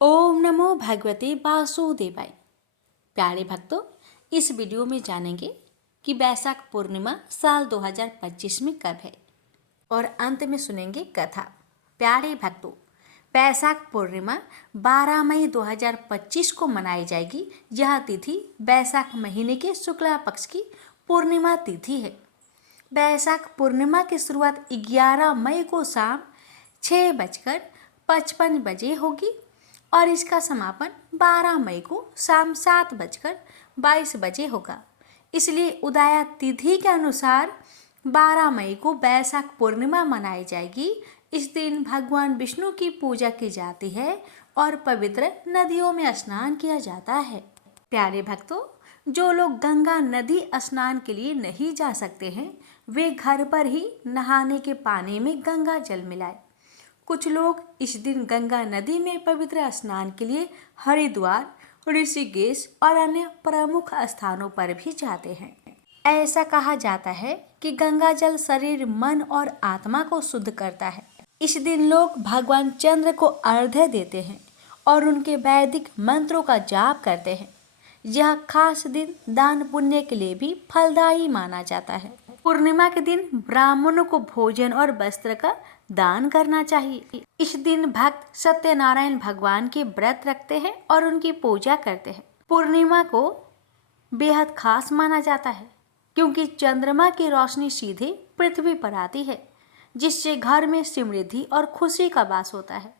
ओम नमो भगवते वासुदेवाय। प्यारे भक्तों, इस वीडियो में जानेंगे कि वैशाख पूर्णिमा साल 2025 में कब है और अंत में सुनेंगे कथा। प्यारे भक्तों, वैशाख पूर्णिमा 12 मई 2025 को मनाई जाएगी। यह तिथि वैशाख महीने के शुक्ला पक्ष की पूर्णिमा तिथि है। वैशाख पूर्णिमा की शुरुआत 11 मई को शाम 6:55 होगी और इसका समापन 12 मई को शाम 7:22 होगा। इसलिए उदया तिथि के अनुसार 12 मई को वैशाख पूर्णिमा मनाई जाएगी। इस दिन भगवान विष्णु की पूजा की जाती है और पवित्र नदियों में स्नान किया जाता है। प्यारे भक्तों, जो लोग गंगा नदी स्नान के लिए नहीं जा सकते हैं, वे घर पर ही नहाने के पानी में गंगा जल मिलाएं। कुछ लोग इस दिन गंगा नदी में पवित्र स्नान के लिए हरिद्वार, ऋषिकेश और अन्य प्रमुख स्थानों पर भी जाते हैं। ऐसा कहा जाता है कि गंगा जल शरीर, मन और आत्मा को शुद्ध करता है। इस दिन लोग भगवान चंद्र को अर्घ्य देते हैं और उनके वैदिक मंत्रों का जाप करते हैं। यह खास दिन दान पुण्य के लिए भी फलदायी माना जाता है। पूर्णिमा के दिन ब्राह्मणों को भोजन और वस्त्र का दान करना चाहिए। इस दिन भक्त सत्यनारायण भगवान के व्रत रखते हैं और उनकी पूजा करते हैं। पूर्णिमा को बेहद खास माना जाता है क्योंकि चंद्रमा की रोशनी सीधे पृथ्वी पर आती है, जिससे घर में समृद्धि और खुशी का वास होता है।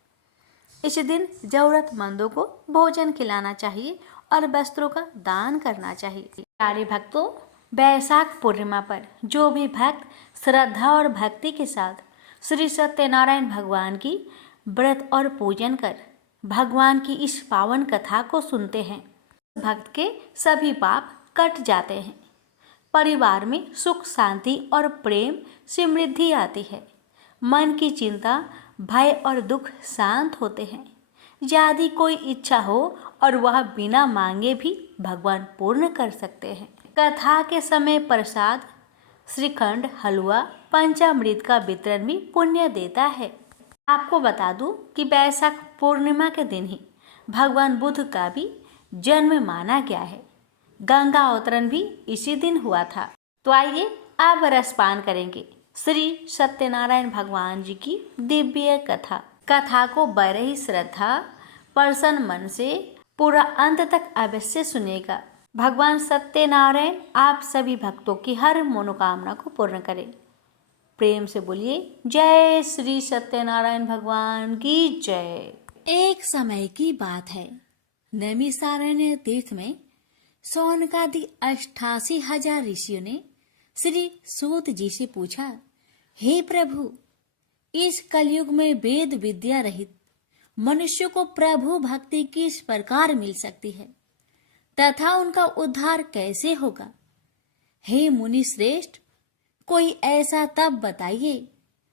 इस दिन जरूरतमंदों को भोजन खिलाना चाहिए और वस्त्रों का दान करना चाहिए। प्यारे भक्तों, वैशाख पूर्णिमा पर जो भी भक्त श्रद्धा और भक्ति के साथ श्री सत्यनारायण भगवान की व्रत और पूजन कर भगवान की इस पावन कथा को सुनते हैं, भक्त के सभी पाप कट जाते हैं। परिवार में सुख, शांति और प्रेम, समृद्धि आती है। मन की चिंता, भय और दुख शांत होते हैं। यदि कोई इच्छा हो और वह बिना मांगे भी भगवान पूर्ण कर सकते हैं। कथा के समय प्रसाद, श्रीखंड, हलवा, पंचामृत का वितरण भी पुण्य देता है। आपको बता दूं कि वैशाख पूर्णिमा के दिन ही भगवान बुद्ध का भी जन्म माना गया है। गंगा अवतरण भी इसी दिन हुआ था। तो आइए अब रसपान करेंगे श्री सत्यनारायण भगवान जी की दिव्य कथा को बड़े ही श्रद्धा, प्रसन्न मन से पूरा अंत तक अवश्य सुनेगा। भगवान सत्यनारायण आप सभी भक्तों की हर मनोकामना को पूर्ण करें। प्रेम से बोलिए जय श्री सत्यनारायण भगवान की जय। एक समय की बात है, नैमिषारण्य तीर्थ में सौनकादि 88,000 ऋषियों ने श्री सूत जी से पूछा, हे प्रभु, इस कलयुग में वेद विद्या रहित मनुष्य को प्रभु भक्ति किस प्रकार मिल सकती है तथा उनका उद्धार कैसे होगा? हे मुनि श्रेष्ठ, कोई ऐसा तप बताइए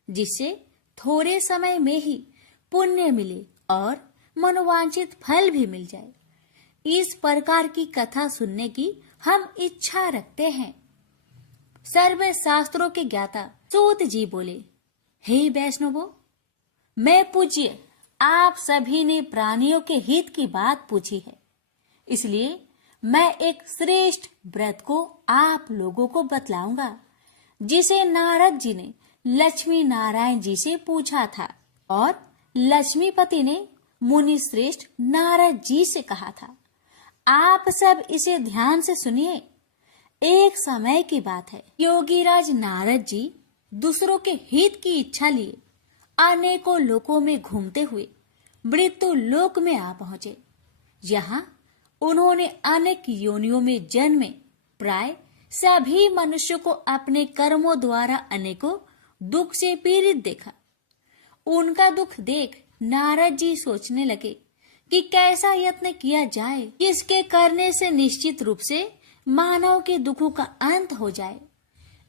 जिससे थोड़े समय में ही पुण्य मिले और मनोवांछित फल भी मिल जाए। इस प्रकार की कथा सुनने की हम इच्छा रखते हैं। सर्व शास्त्रों के ज्ञाता सूत जी बोले, हे वैष्णवों, मैं पूज्य आप सभी ने प्राणियों के हित की बात पूछी है, इसलिए मैं एक श्रेष्ठ व्रत को आप लोगों को बतलाऊंगा, जिसे नारद जी ने लक्ष्मी नारायण जी से पूछा था और लक्ष्मीपति ने मुनि श्रेष्ठ नारद जी से कहा था। आप सब इसे ध्यान से सुनिए। एक समय की बात है, योगीराज नारद जी दूसरों के हित की इच्छा लिए अनेकों लोकों में घूमते हुए मृत्यु लोक में आ पहुंचे। यहाँ उन्होंने अनेक योनियों में जन्मे प्राय सभी मनुष्यों को अपने कर्मों द्वारा अनेकों दुख से पीड़ित देखा। उनका दुख देख नारद जी सोचने लगे कि कैसा यत्न किया जाए, इसके करने से निश्चित रूप से मानव के दुखों का अंत हो जाए।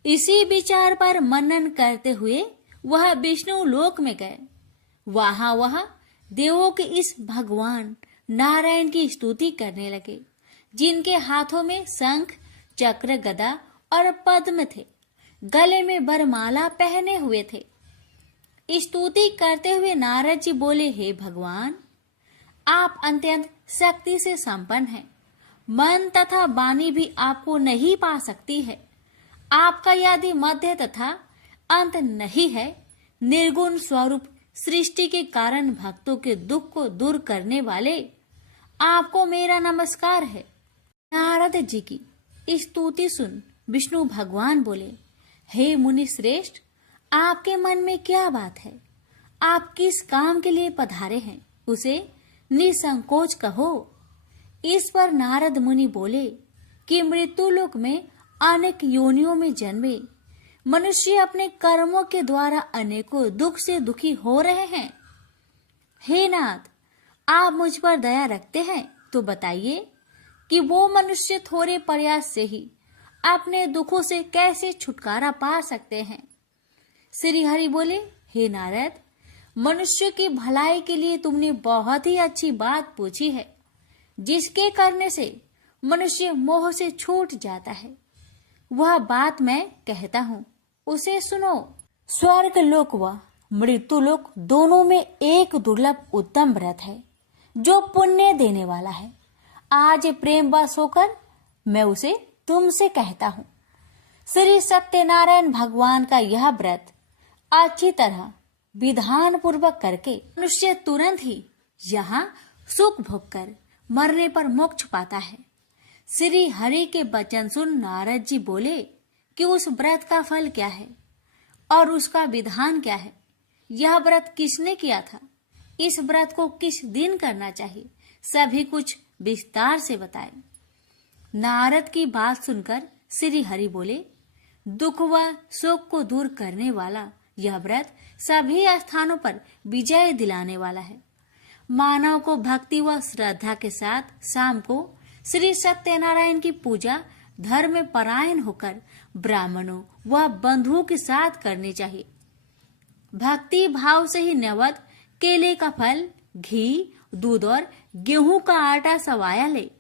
इसी विचार पर मनन करते हुए वह विष्णु लोक में गए। वह देवों के इस भगवान नारायण की स्तुति करने लगे, जिनके हाथों में शंख, चक्र, गदा और पद्म थे। गले में वरमाला पहने हुए थे। स्तुति करते हुए नारद जी बोले, हे भगवान, आप अत्यंत शक्ति से संपन्न हैं। मन तथा वाणी भी आपको नहीं पा सकती है। आपका यदि मध्य तथा अंत नहीं है, निर्गुण स्वरूप सृष्टि के कारण भक्तों के दुख को दूर करने वाले, आपको मेरा नमस्कार है। नारद जी की स्तुति सुन विष्णु भगवान बोले, हे मुनि श्रेष्ठ, आपके मन में क्या बात है? आप किस काम के लिए पधारे हैं, उसे निसंकोच कहो। इस पर नारद मुनि बोले कि मृत्यु लोक में अनेक योनियों में जन्मे मनुष्य अपने कर्मों के द्वारा अनेकों दुख से दुखी हो रहे हैं। हे नाथ, आप मुझ पर दया रखते हैं तो बताइए कि वो मनुष्य थोड़े प्रयास से ही अपने दुखों से कैसे छुटकारा पा सकते हैं। श्री हरि बोले, हे नारद, मनुष्य की भलाई के लिए तुमने बहुत ही अच्छी बात पूछी है, जिसके करने से मनुष्य मोह से छूट जाता है। वह बात मैं कहता हूँ, उसे सुनो। स्वर्ग लोक व मृत्यु लोक दोनों में एक दुर्लभ उत्तम व्रत है जो पुण्य देने वाला है। आज प्रेम वश होकर मैं उसे तुमसे कहता हूँ। श्री सत्यनारायण भगवान का यह व्रत अच्छी तरह विधान पूर्वक करके मनुष्य तुरंत ही यहाँ सुख भोग कर मरने पर मोक्ष पाता है। श्री हरि के वचन सुन नारद जी बोले कि उस व्रत का फल क्या है और उसका विधान क्या है। यह व्रत किसने किया था, इस व्रत को किस दिन करना चाहिए, सभी कुछ विस्तार से बताए। नारद की बात सुनकर श्री हरि बोले, दुख व शोक को दूर करने वाला यह व्रत सभी स्थानों पर विजय दिलाने वाला है। मानव को भक्ति व श्रद्धा के साथ शाम को श्री सत्यनारायण की पूजा धर्म में परायण होकर ब्राह्मणों व बंधुओं के साथ करनी चाहिए। भक्ति भाव से ही नैवेद्य केले का फल, घी, दूध और गेहूं का आटा सवाया ले।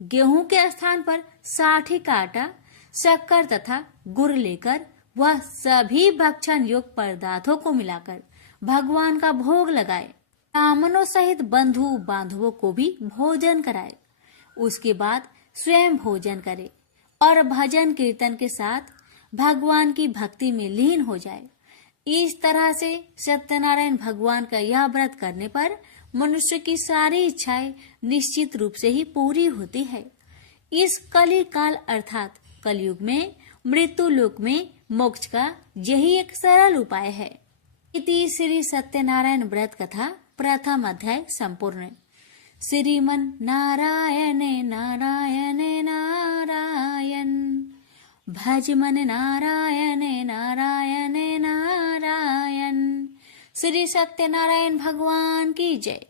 गेहूं के स्थान पर साठी का आटा, शक्कर तथा गुड़ लेकर वह सभी भक्षण योग्य पदार्थों को मिलाकर भगवान का भोग लगाए। ब्राह्मणों सहित बंधु बांधवों को भी भोजन कराए। उसके बाद स्वयं भोजन करे और भजन कीर्तन के साथ भगवान की भक्ति में लीन हो जाए। इस तरह से सत्यनारायण भगवान का यह व्रत करने पर मनुष्य की सारी इच्छाएं निश्चित रूप से ही पूरी होती है। इस कली काल अर्थात कलयुग में मृत्यु लोक में मोक्ष का यही एक सरल उपाय है। इति श्री सत्यनारायण व्रत कथा प्रथम अध्याय संपूर्ण। श्रीमन नारायणे नारायणे नारायण, भज मन नारायणे नारायणे नारायण। श्री सत्यनारायण भगवान की जय।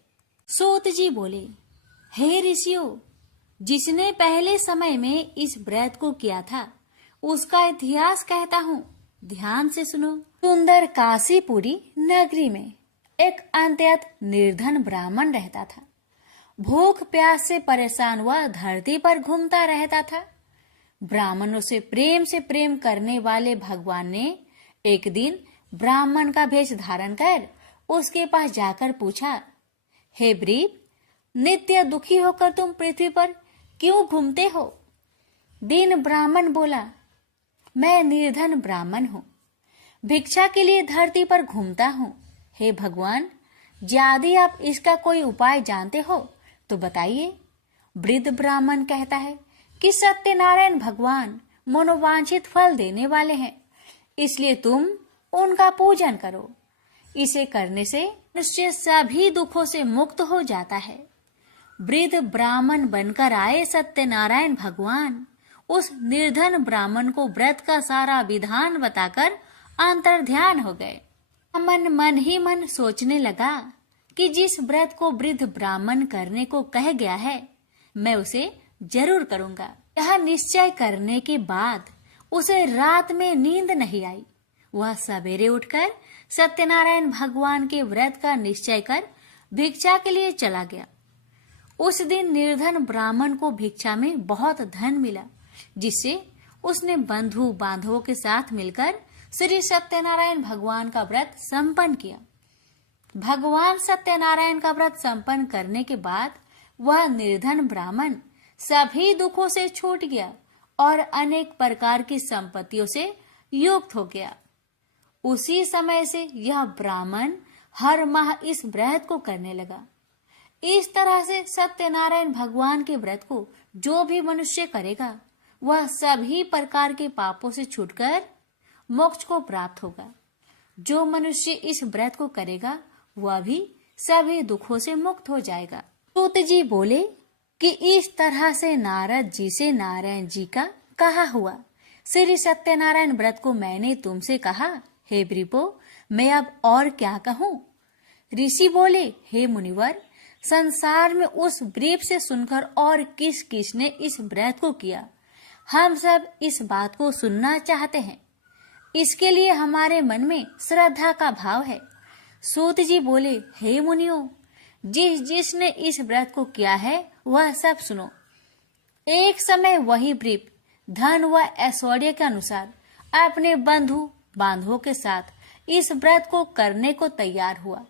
सूत जी बोले, हे ऋषियों, जिसने पहले समय में इस व्रत को किया था उसका इतिहास कहता हूँ, ध्यान से सुनो। सुंदर काशीपुरी नगरी में एक अत्यंत निर्धन ब्राह्मण रहता था। भूख प्यास से परेशान वह धरती पर घूमता रहता था। ब्राह्मणों से प्रेम करने वाले भगवान ने एक दिन ब्राह्मण का भेष धारण कर उसके पास जाकर पूछा, हे ब्रीप, नित्य दुखी होकर तुम पृथ्वी पर क्यों घूमते हो? दीन ब्राह्मण बोला, मैं निर्धन ब्राह्मण हूँ, भिक्षा के लिए धरती पर घूमता हूँ। हे भगवान, यदि आप इसका कोई उपाय जानते हो तो बताइए। वृद्ध ब्राह्मण कहता है कि सत्यनारायण भगवान मनोवांछित फल देने वाले हैं, इसलिए तुम उनका पूजन करो। इसे करने से मनुष्य सभी दुखों से मुक्त हो जाता है। वृद्ध ब्राह्मण बनकर आए सत्यनारायण भगवान उस निर्धन ब्राह्मण को व्रत का सारा विधान बताकर अंतर्ध्यान हो गए। मन ही मन सोचने लगा कि जिस व्रत को वृद्ध ब्राह्मण करने को कह गया है, मैं उसे जरूर करूंगा। यह निश्चय करने के बाद उसे रात में नींद नहीं आई। वह सवेरे उठकर सत्यनारायण भगवान के व्रत का निश्चय कर भिक्षा के लिए चला गया। उस दिन निर्धन ब्राह्मण को भिक्षा में बहुत धन मिला, जिससे उसने बंधु बांधवों के साथ मिलकर श्री सत्यनारायण भगवान का व्रत संपन्न किया। भगवान सत्यनारायण का व्रत संपन्न करने के बाद वह निर्धन ब्राह्मण सभी दुखों से छूट गया और अनेक प्रकार की संपत्तियों से युक्त हो गया। उसी समय से यह ब्राह्मण हर माह इस व्रत को करने लगा। इस तरह से सत्यनारायण भगवान के व्रत को जो भी मनुष्य करेगा वह सभी प्रकार के पापों से छूटकर मोक्ष को प्राप्त होगा। जो मनुष्य इस व्रत को करेगा वह भी सभी दुखों से मुक्त हो जाएगा। सूत जी बोले कि इस तरह से नारद जी से नारायण जी का कहा हुआ श्री सत्यनारायण व्रत को मैंने तुमसे कहा, हे वृपो, मैं अब और क्या कहूँ। ऋषि बोले, हे मुनिवर, संसार में उस व्रीप से सुनकर और किस किस ने इस व्रत को किया, हम सब इस बात को सुनना चाहते हैं। इसके लिए हमारे मन में श्रद्धा का भाव है। सूत जी बोले, हे मुनियों, जिसने इस व्रत को किया है वह सब सुनो। एक समय वही व्रीप धन व ऐश्वर्य के अनुसार अपने बंधु बांधवों के साथ इस व्रत को करने को तैयार हुआ।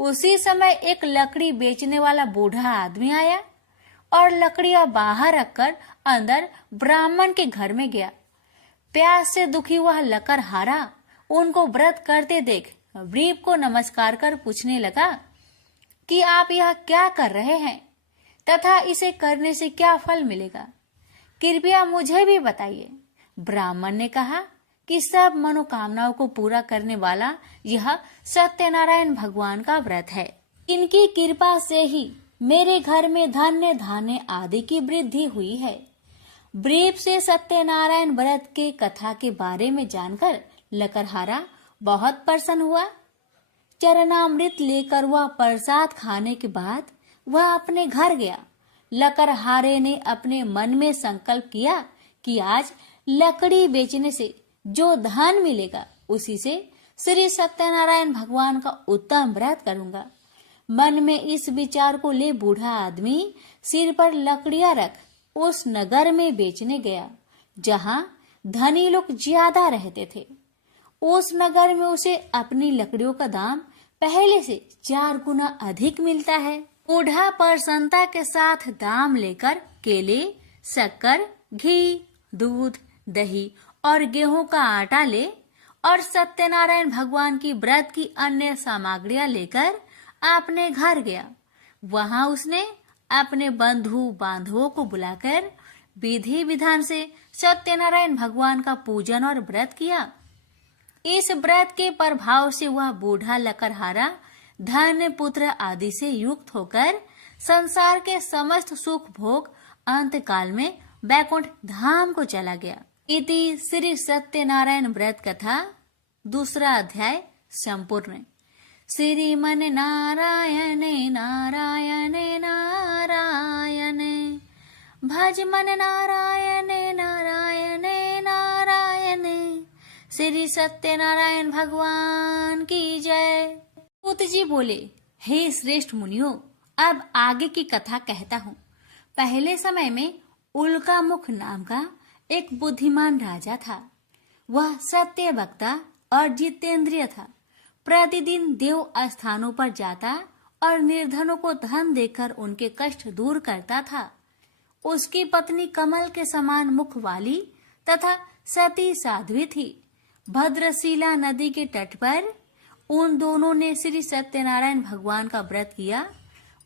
उसी समय एक लकड़ी बेचने वाला बूढ़ा आदमी आया और लकड़ियां बाहर रखकर अंदर ब्राह्मण के घर में गया। प्यास से दुखी वह लकड़हारा उनको व्रत करते देख व्रीप को नमस्कार कर पूछने लगा कि आप यह क्या कर रहे हैं तथा इसे करने से क्या फल मिलेगा, कृपया मुझे भी बताइए। ब्राह्मण ने कहा कि सब मनोकामनाओं को पूरा करने वाला यह सत्यनारायण भगवान का व्रत है। इनकी कृपा से ही मेरे घर में धन्य धान्य आदि की वृद्धि हुई है। व्रीप से सत्यनारायण व्रत के कथा के बारे में जानकर लकड़हारा बहुत प्रसन्न हुआ। चरणामृत लेकर वह प्रसाद खाने के बाद वह अपने घर गया। लकड़हारे ने अपने मन में संकल्प किया कि आज लकड़ी बेचने से जो धन मिलेगा उसी से श्री सत्यनारायण भगवान का उत्तम व्रत करूंगा। मन में इस विचार को ले बूढ़ा आदमी सिर पर लकड़ियां रख उस नगर में बेचने गया जहां धनी लोग ज्यादा रहते थे। उस नगर में उसे अपनी लकड़ियों का दाम पहले से 4 गुना अधिक मिलता है। बूढ़ा प्रसन्नता के साथ दाम लेकर केले, शक्कर, घी, दूध, दही और गेहूं का आटा ले और सत्यनारायण भगवान की व्रत की अन्य सामग्रियां लेकर अपने घर गया। वहां उसने अपने बंधु बांधवों को बुलाकर विधि विधान से सत्यनारायण भगवान का पूजन और व्रत किया। इस व्रत के प्रभाव से वह बूढ़ा लकड़हारा धन पुत्र आदि से युक्त होकर संसार के समस्त सुख भोग अंत काल में बैकुंठ धाम को चला गया। इति श्री सत्यनारायण व्रत कथा 2 अध्याय संपूर्ण। श्रीमन नारायण नारायण नारायण भज मन नारायण नारायण नारायण। श्री सत्यनारायण भगवान की जय। सूत जी बोले, हे श्रेष्ठ मुनियों, अब आगे की कथा कहता हूँ। पहले समय में उल्कामुख नाम का एक बुद्धिमान राजा था। वह सत्य वक्ता और जितेंद्रिय था। प्रतिदिन देव स्थानों पर जाता और निर्धनों को धन देकर उनके कष्ट दूर करता था। उसकी पत्नी कमल के समान मुख वाली तथा सती साध्वी थी। भद्रशिला नदी के तट पर उन दोनों ने श्री सत्यनारायण भगवान का व्रत किया।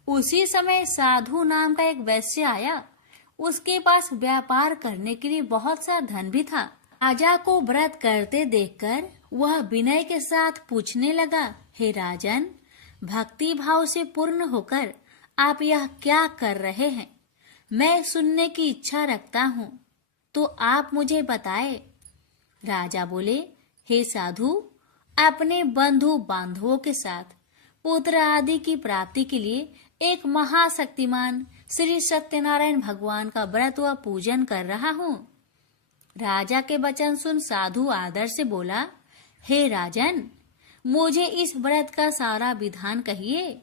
उसी समय साधु नाम का एक वैश्य आया। उसके पास व्यापार करने के लिए बहुत सा धन भी था। राजा को व्रत करते देखकर वह विनय के साथ पूछने लगा, हे राजन, भक्ति भाव से पूर्ण होकर आप यह क्या कर रहे हैं? मैं सुनने की इच्छा रखता हूँ, तो आप मुझे बताए। राजा बोले, हे साधु, अपने बंधु बांधवों के साथ पुत्र आदि की प्राप्ति के लिए एक महाशक्तिमान श्री सत्यनारायण भगवान का व्रत व पूजन कर रहा हूँ। राजा के वचन सुन साधु आदर से बोला, हे राजन, मुझे इस व्रत का सारा विधान कहिए।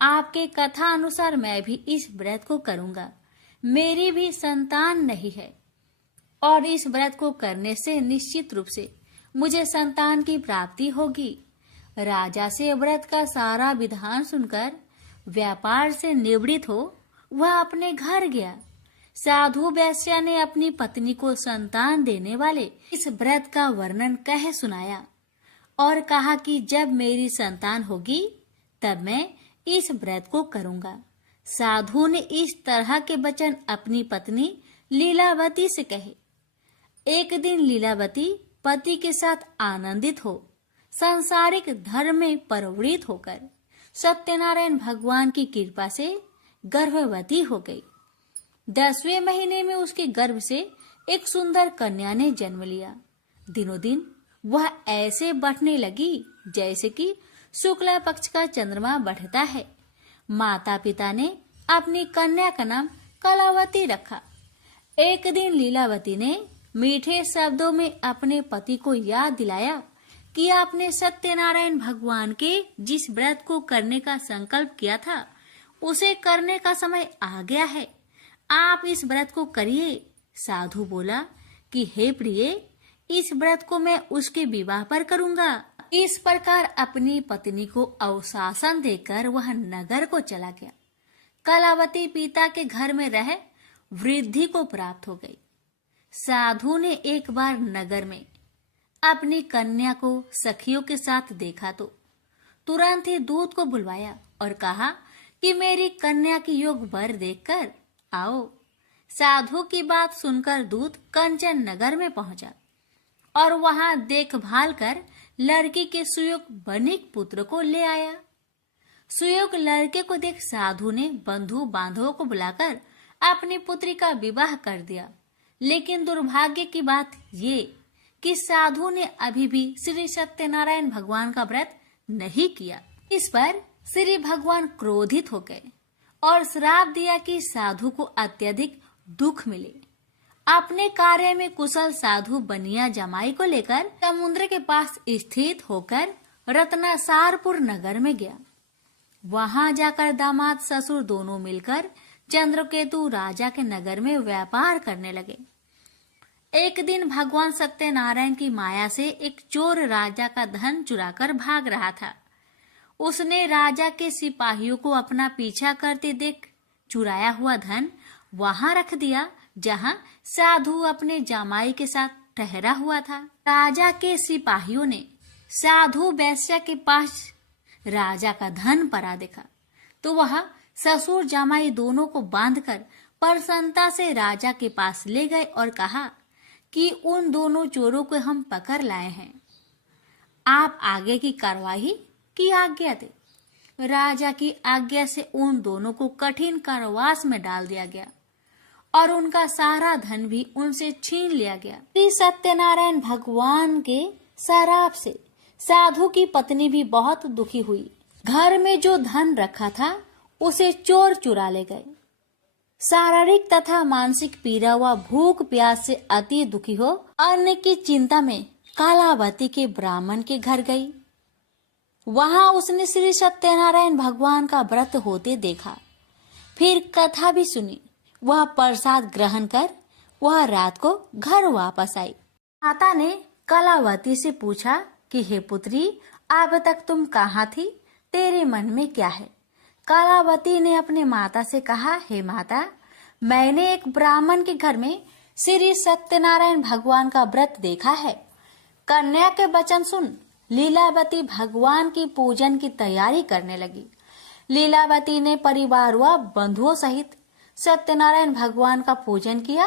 आपके कथा अनुसार मैं भी इस व्रत को करूंगा। मेरी भी संतान नहीं है और इस व्रत को करने से निश्चित रूप से मुझे संतान की प्राप्ति होगी। राजा से व्रत का सारा विधान सुनकर व्यापार से निवृत्त हो वह अपने घर गया। साधु वैश्या ने अपनी पत्नी को संतान देने वाले इस व्रत का वर्णन कह सुनाया और कहा कि जब मेरी संतान होगी तब मैं इस व्रत को करूंगा। साधु ने इस तरह के वचन अपनी पत्नी लीलावती से कहे। एक दिन लीलावती पति के साथ आनंदित हो सांसारिक धर्म में प्रवृत्त होकर सत्यनारायण भगवान की कृपा से गर्भवती हो गई। 10वें महीने में उसके गर्भ से एक सुंदर कन्या ने जन्म लिया। दिनों दिन वह ऐसे बढ़ने लगी जैसे कि शुक्ला पक्ष का चंद्रमा बढ़ता है। माता पिता ने अपनी कन्या का नाम कलावती रखा। एक दिन लीलावती ने मीठे शब्दों में अपने पति को याद दिलाया कि आपने सत्यनारायण भगवान के जिस व्रत को करने का संकल्प किया था उसे करने का समय आ गया है, आप इस व्रत को करिए। साधु बोला कि हे प्रिय, इस व्रत को मैं उसके विवाह पर करूंगा। इस प्रकार अपनी पत्नी को अवशासन देकर वह नगर को चला गया। कलावती पिता के घर में रह वृद्धि को प्राप्त हो गई। साधु ने एक बार नगर में अपनी कन्या को सखियों के साथ देखा तो तुरंत ही दूत को बुलवाया और कहा कि मेरी कन्या की योग वर देखकर आओ। साधु की बात सुनकर दूत कंचन नगर में पहुंचा और वहां देखभाल कर लड़की के सुयोग बनिक पुत्र को ले आया। सुयोग लड़के को देख साधु ने बंधु बांधवों को बुलाकर अपनी पुत्री का विवाह कर दिया। लेकिन दुर्भाग्य की बात ये कि साधु ने अभी भी श्री सत्यनारायण भगवान का व्रत नहीं किया। इस पर श्री भगवान क्रोधित हो गए और श्राप दिया कि साधु को अत्यधिक दुख मिले। अपने कार्य में कुशल साधु बनिया जमाई को लेकर समुद्र के पास स्थित होकर रत्नासारपुर नगर में गया। वहां जाकर दामाद ससुर दोनों मिलकर चंद्रकेतु राजा के नगर में व्यापार करने लगे। एक दिन भगवान सत्यनारायण की माया से एक चोर राजा का धन चुराकर भाग रहा था। उसने राजा के सिपाहियों को अपना पीछा करते देख चुराया हुआ धन वहां रख दिया जहां साधु अपने जामाई के साथ ठहरा हुआ था। राजा के सिपाहियों ने साधु वैश्या के पास राजा का धन पड़ा देखा तो वह ससुर जामाई दोनों को बांधकर प्रसन्नता से राजा के पास ले गए और कहा कि उन दोनों चोरों को हम पकड़ लाए हैं, आप आगे की कार्रवाई की आज्ञा दे। राजा की आज्ञा से उन दोनों को कठिन कारावास में डाल दिया गया और उनका सारा धन भी उनसे छीन लिया गया। श्री सत्यनारायण भगवान के श्राप से साधु की पत्नी भी बहुत दुखी हुई। घर में जो धन रखा था उसे चोर चुरा ले गए। शारीरिक तथा मानसिक पीड़ा व भूख प्यास से अति दुखी हो अन्न की चिंता में कालावती के ब्राह्मण के घर गई। वहां उसने श्री सत्यनारायण भगवान का व्रत होते देखा। फिर कथा भी सुनी। वह प्रसाद ग्रहण कर वह रात को घर वापस आई। माता ने कलावती से पूछा कि हे पुत्री, अब तक तुम कहाँ थी, तेरे मन में क्या है? कलावती ने अपने माता से कहा, हे माता, मैंने एक ब्राह्मण के घर में श्री सत्यनारायण भगवान का व्रत देखा है। कन्या के वचन सुन लीलावती भगवान की पूजन की तैयारी करने लगी। लीलावती ने परिवार व बंधुओं सहित सत्यनारायण भगवान का पूजन किया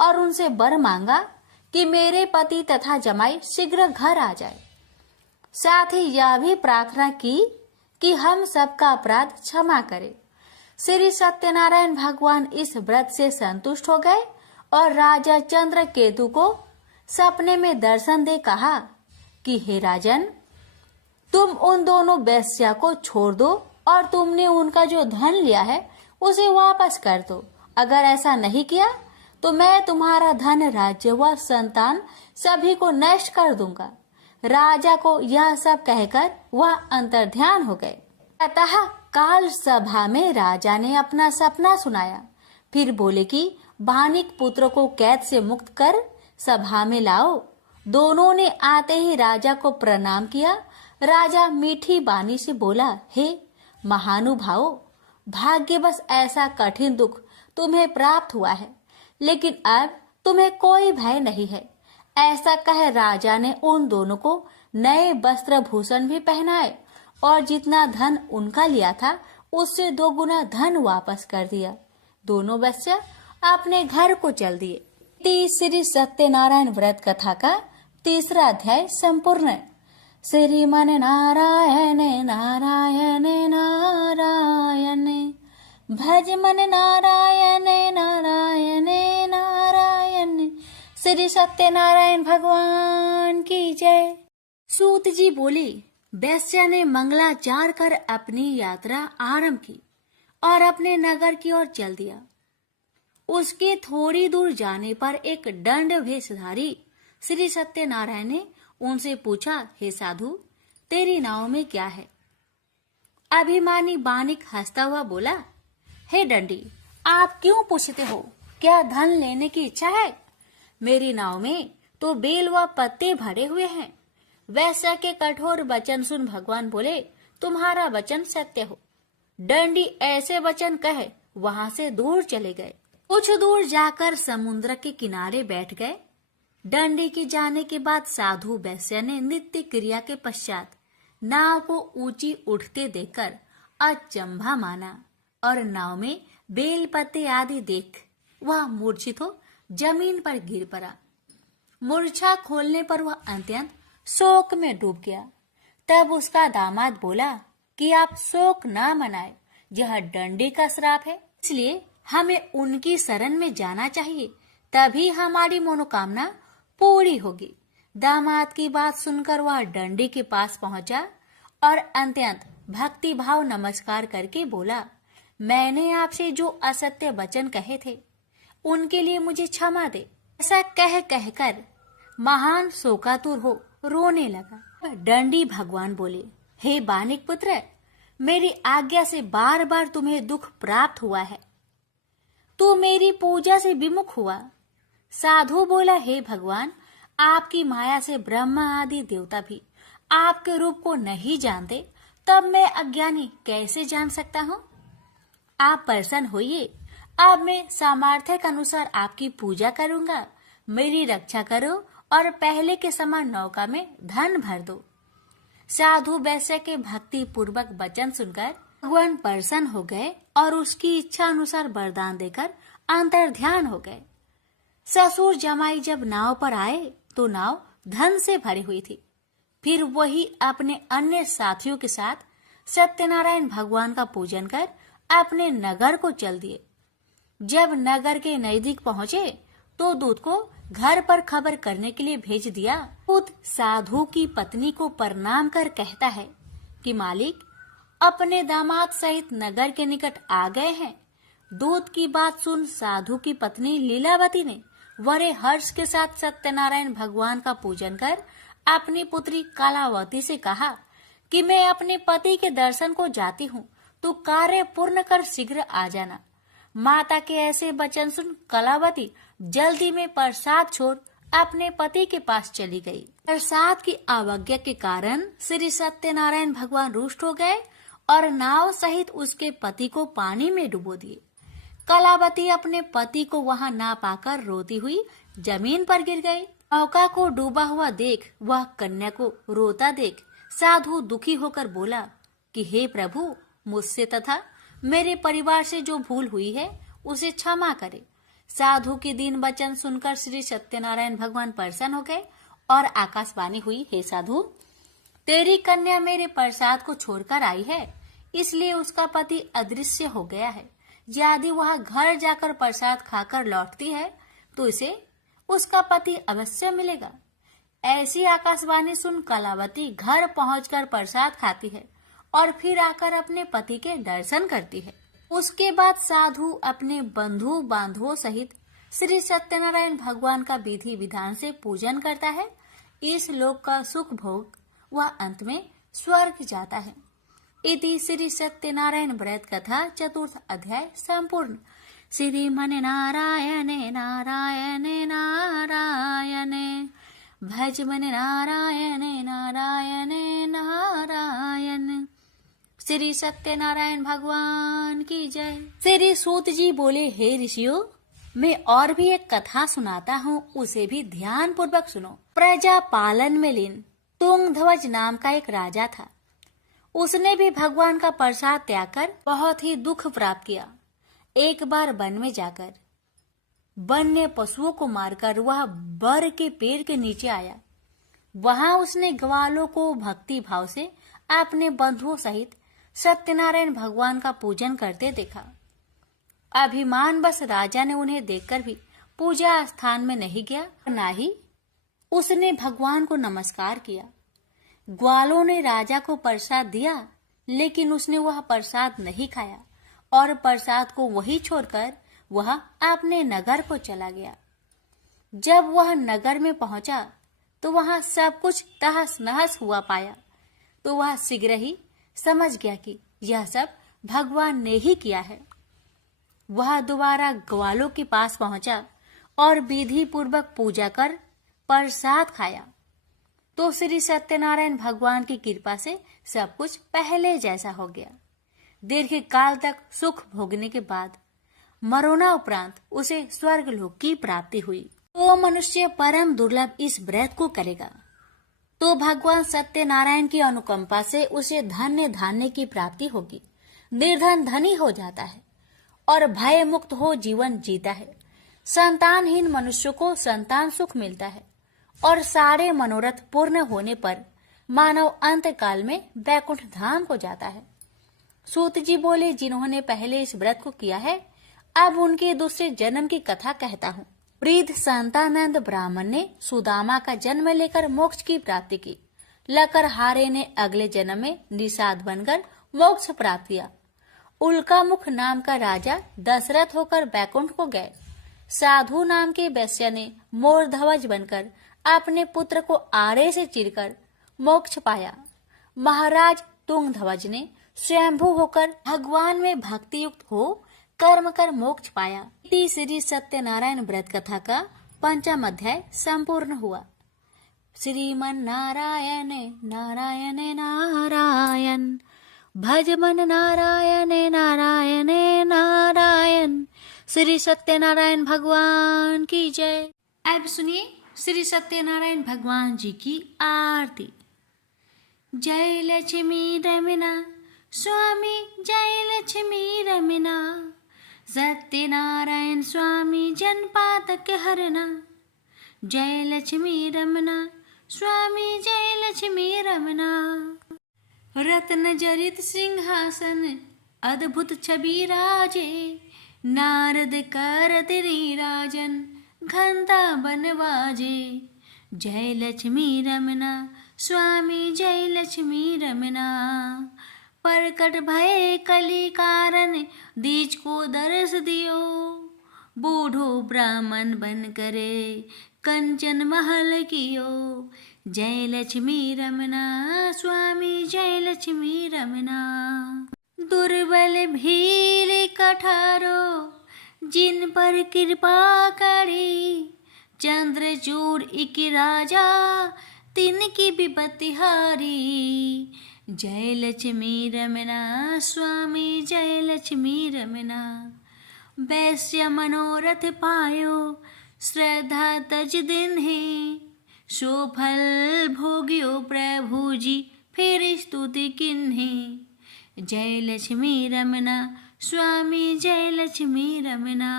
और उनसे वर मांगा कि मेरे पति तथा जमाई शीघ्र घर आ जाए। साथ ही यह भी प्रार्थना की कि हम सबका अपराध क्षमा करे। श्री सत्यनारायण भगवान इस व्रत से संतुष्ट हो गए और राजा चंद्रकेतु को सपने में दर्शन दे कहा कि हे राजन, तुम उन दोनों वेश्या को छोड़ दो और तुमने उनका जो धन लिया है उसे वापस कर दो। अगर ऐसा नहीं किया तो मैं तुम्हारा धन, राज्य व संतान सभी को नष्ट कर दूंगा। राजा को यह सब कहकर वह अंतर्ध्यान हो गए। अतः काल सभा में राजा ने अपना सपना सुनाया। फिर बोले कि बानिक पुत्र को कैद से मुक्त कर सभा में लाओ। दोनों ने आते ही राजा को प्रणाम किया। राजा मीठी बानी से बोला, हे महानुभावो, भाग्यवश ऐसा कठिन दुख तुम्हें प्राप्त हुआ है, लेकिन अब तुम्हें कोई भय नहीं है। ऐसा कह राजा ने उन दोनों को नए वस्त्र भूषण भी पहनाए और जितना धन उनका लिया था उससे 2 गुना धन वापस कर दिया। दोनों वैश्य अपने घर को चल दिए। श्री सत्यनारायण व्रत कथा का 3रा अध्याय संपूर्ण। श्रीमन नारायण नारायण नारायण, भज मन नारायण नारायण नारायण। श्री सत्यनारायण भगवान की जय। सूत जी बोले, वैश्य ने मंगलाचार कर अपनी यात्रा आरंभ की और अपने नगर की ओर चल दिया। उसके थोड़ी दूर जाने पर एक दंड वेशधारी श्री सत्यनारायण ने उनसे पूछा, हे साधु, तेरी नाव में क्या है? अभिमानी बानिक हंसता हुआ बोला, हे दंडी, आप क्यों पूछते हो? क्या धन लेने की इच्छा है? मेरी नाव में तो बेल व पत्ते भरे हुए हैं। वैश्य के कठोर वचन सुन भगवान बोले, तुम्हारा वचन सत्य हो। दंडी ऐसे वचन कहे वहां से दूर चले गए। कुछ दूर जाकर समुद्र के किनारे बैठ गए। दंडी के जाने के बाद साधु वैश्य ने नित्य क्रिया के पश्चात नाव को ऊंची उठते देखकर अचंभा माना और नाव में बेल पत्ते आदि देख वह मूर्छित हो जमीन पर गिर पड़ा। मूर्छा खोलने पर वह अत्यंत शोक में डूब गया। तब उसका दामाद बोला कि आप शोक ना मनाए, यह दंडी का श्राप है, इसलिए हमें उनकी शरण में जाना चाहिए, तभी हमारी मनोकामना पूरी होगी। दामाद की बात सुनकर वह दंडी के पास पहुंचा और अत्यंत भक्ति भाव नमस्कार करके बोला, मैंने आपसे जो असत्य वचन कहे थे उनके लिए मुझे क्षमा दे। ऐसा कहकर महान शोकातुर हो रोने लगा। दंडी भगवान बोले, हे बानिक पुत्र, मेरी आज्ञा से बार बार तुम्हें दुख प्राप्त हुआ है, तू मेरी पूजा से विमुख हुआ। साधु बोला, हे भगवान, आपकी माया से ब्रह्मा आदि देवता भी आपके रूप को नहीं जानते, तब मैं अज्ञानी कैसे जान सकता हूँ? आप प्रसन्न होइए, अब मैं सामर्थ्य के अनुसार आपकी पूजा करूंगा। मेरी रक्षा करो और पहले के समान नौका में धन भर दो। साधु वैश्य के भक्ति पूर्वक वचन सुनकर भगवान प्रसन्न हो गए और उसकी इच्छा अनुसार वरदान देकर अंतर्ध्यान हो गए। ससुर जमाई जब नाव पर आए तो नाव धन से भरी हुई थी। फिर वही अपने अन्य साथियों के साथ सत्यनारायण भगवान का पूजन कर अपने नगर को चल दिए। जब नगर के नजदीक पहुंचे तो दूत को घर पर खबर करने के लिए भेज दिया। दूत साधु की पत्नी को प्रणाम कर कहता है कि मालिक अपने दामाद सहित नगर के निकट आ गए हैं। दूत की बात सुन साधु की पत्नी लीलावती ने बड़े हर्ष के साथ सत्यनारायण भगवान का पूजन कर अपनी पुत्री कलावती से कहा कि मैं अपने पति के दर्शन को जाती हूँ, तू कार्य पूर्ण कर शीघ्र आ जाना। माता के ऐसे वचन सुन कलावती जल्दी में प्रसाद छोड़ अपने पति के पास चली गई। प्रसाद की अवज्ञा के कारण श्री सत्यनारायण भगवान रुष्ट हो गए और नाव सहित उसके पति को पानी में डुबो दिए। कलावती अपने पति को वहां ना पाकर रोती हुई जमीन पर गिर गई। नौका को डूबा हुआ देख वह कन्या को रोता देख साधु दुखी होकर बोला कि हे प्रभु, मुझसे तथा मेरे परिवार से जो भूल हुई है उसे क्षमा करे। साधु के दीन वचन सुनकर श्री सत्यनारायण भगवान प्रसन्न हो गए और आकाशवाणी हुई, हे साधु, तेरी कन्या मेरे प्रसाद को छोड़कर आई है, इसलिए उसका पति अदृश्य हो गया है। यदि वह घर जाकर प्रसाद खाकर लौटती है तो इसे उसका पति अवश्य मिलेगा। ऐसी आकाशवाणी सुन कलावती घर पहुंचकर प्रसाद खाती है और फिर आकर अपने पति के दर्शन करती है। उसके बाद साधु अपने बंधु बांधवों सहित श्री सत्यनारायण भगवान का विधि विधान से पूजन करता है। इस लोक का सुख भोग वह अंत में स्वर्ग जाता है। इति श्री सत्यनारायण व्रत कथा 4th अध्याय संपूर्ण। श्रीमन नारायण नारायण नारायण, भज मन नारायण नारायण नारायण। श्री सत्यनारायण भगवान की जय। श्री सूत जी बोले, हे ऋषियों, मैं और भी एक कथा सुनाता हूँ, उसे भी ध्यान पूर्वक सुनो। प्रजा पालन में लीन तुंगध्वज नाम का एक राजा था। उसने भी भगवान का प्रसाद त्याग कर बहुत ही दुख प्राप्त किया। एक बार वन में जाकर वन्य पशुओं को मारकर वह बर के पेड़ के नीचे आया। वहां उसने ग्वालों को भक्ति भाव से अपने बंधुओं सहित सत्यनारायण भगवान का पूजन करते देखा। अभिमानवश राजा ने उन्हें देखकर भी पूजा स्थान में नहीं गया, न ही उसने भगवान को नमस्कार किया। ग्वालों ने राजा को प्रसाद दिया, लेकिन उसने वह प्रसाद नहीं खाया और प्रसाद को वहीं छोड़कर वह अपने नगर को चला गया। जब वह नगर में पहुंचा तो वहां सब कुछ तहस नहस हुआ पाया, तो वह शीघ्र ही समझ गया कि यह सब भगवान ने ही किया है। वह दोबारा ग्वालों के पास पहुंचा और विधि पूर्वक पूजा कर प्रसाद खाया, तो श्री सत्यनारायण भगवान की कृपा से सब कुछ पहले जैसा हो गया। दीर्घ काल तक सुख भोगने के बाद मरोना उपरांत उसे स्वर्ग लोक की प्राप्ति हुई। तो मनुष्य परम दुर्लभ इस व्रत को करेगा तो भगवान सत्यनारायण की अनुकंपा से उसे धन्य धान्य की प्राप्ति होगी। निर्धन धनी हो जाता है और भय मुक्त हो जीवन जीता है। संतानहीन मनुष्य को संतान सुख मिलता है और सारे मनोरथ पूर्ण होने पर मानव अंत काल में वैकुंठ धाम को जाता है। सूत जी बोले, जिन्होंने पहले इस व्रत को किया है, अब उनके दूसरे जन्म की कथा कहता हूँ। वृद्ध संतानंद ब्राह्मण ने सुदामा का जन्म लेकर मोक्ष की प्राप्ति की। लकरहारे ने अगले जन्म में निषाद बनकर मोक्ष प्राप्त किया। उल्कामुख नाम का राजा दशरथ होकर बैकुंठ को गए। साधु नाम के वैश्य ने मोरध्वज बनकर अपने पुत्र को आरे से चीरकर मोक्ष पाया। महाराज तुंगध्वज ने स्वयंभू होकर भगवान में भक्ति युक्त हो कर्म कर मोक्ष पाया। श्री सत्यनारायण व्रत कथा का 5वां अध्याय संपूर्ण हुआ। श्रीमन नारायण नारायण नारायण, भज मन नारायण नारायण नारायण। श्री सत्यनारायण भगवान की जय। अब सुनिए श्री सत्यनारायण भगवान जी की आरती। जय लक्ष्मी रमना स्वामी, जय लक्ष्मी रमना, सत्यनारायण स्वामी जनपातक हरना। जय लक्ष्मी रमना स्वामी, जय लक्ष्मी रमना। रत्न जरित सिंहासन अद्भुत छवि राजे, नारद करत नीराजन घंटा बनवाजे। जय लक्ष्मी रमना स्वामी, जय लक्ष्मी रमना। प्रकट भय कली कारण दीज को दर्श दियो, बूढ़ो ब्राह्मण बन करे कंचन महल कियो। जय लक्ष्मी रमना स्वामी, जय लक्ष्मी रमना। दुर्बल भील कठारो जिन पर कृपा करी, चंद्रचूड़ इक राजा तिनकी विपत्ति हारी। जय लक्ष्मी रमना स्वामी, जय लक्ष्मी रमना। वैश्य मनोरथ पायो श्रद्धा तज दिन है, सो फल भोग्यो प्रभु जी फिर स्तुति किन्हे। जय लक्ष्मी रमना स्वामी, जय लक्ष्मी रमना।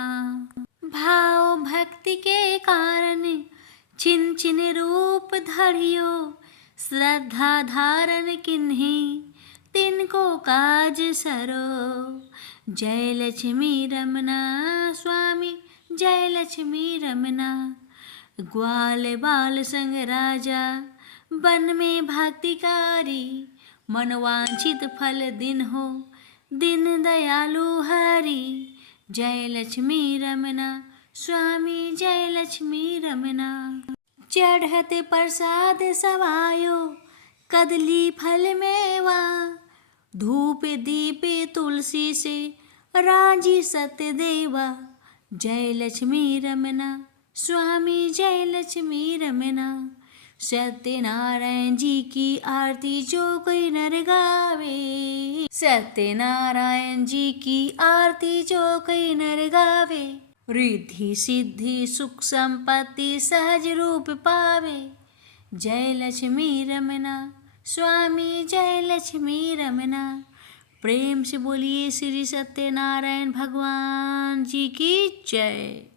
भाव भक्ति के कारण छिन छिन रूप धरियो, श्रद्धा धारण किन्हे तिनको काज सरो। जय लक्ष्मी रमना स्वामी, जय लक्ष्मी रमना। ग्वाल बाल संग राजा वन में भक्तिकारी, मनवांछित फल दिन हो दिन दयालु हरि। जय लक्ष्मी रमना स्वामी, जय लक्ष्मी रमना। चढ़त प्रसाद सवायो कदली फल मेवा, धूप दीप तुलसी से राजी सत्य देवा। जय लक्ष्मी रमना स्वामी, जय लक्ष्मी रमना। सत्यनारायण जी की आरती जो कोई नर गावे। सत्यनारायण जी की आरती जो कोई नर गावे। रिद्धि सिद्धि सुख संपत्ति सहज रूप पावे। जय लक्ष्मी रमना स्वामी जय लक्ष्मी रमना। प्रेम से बोलिए श्री सत्यनारायण भगवान जी की जय।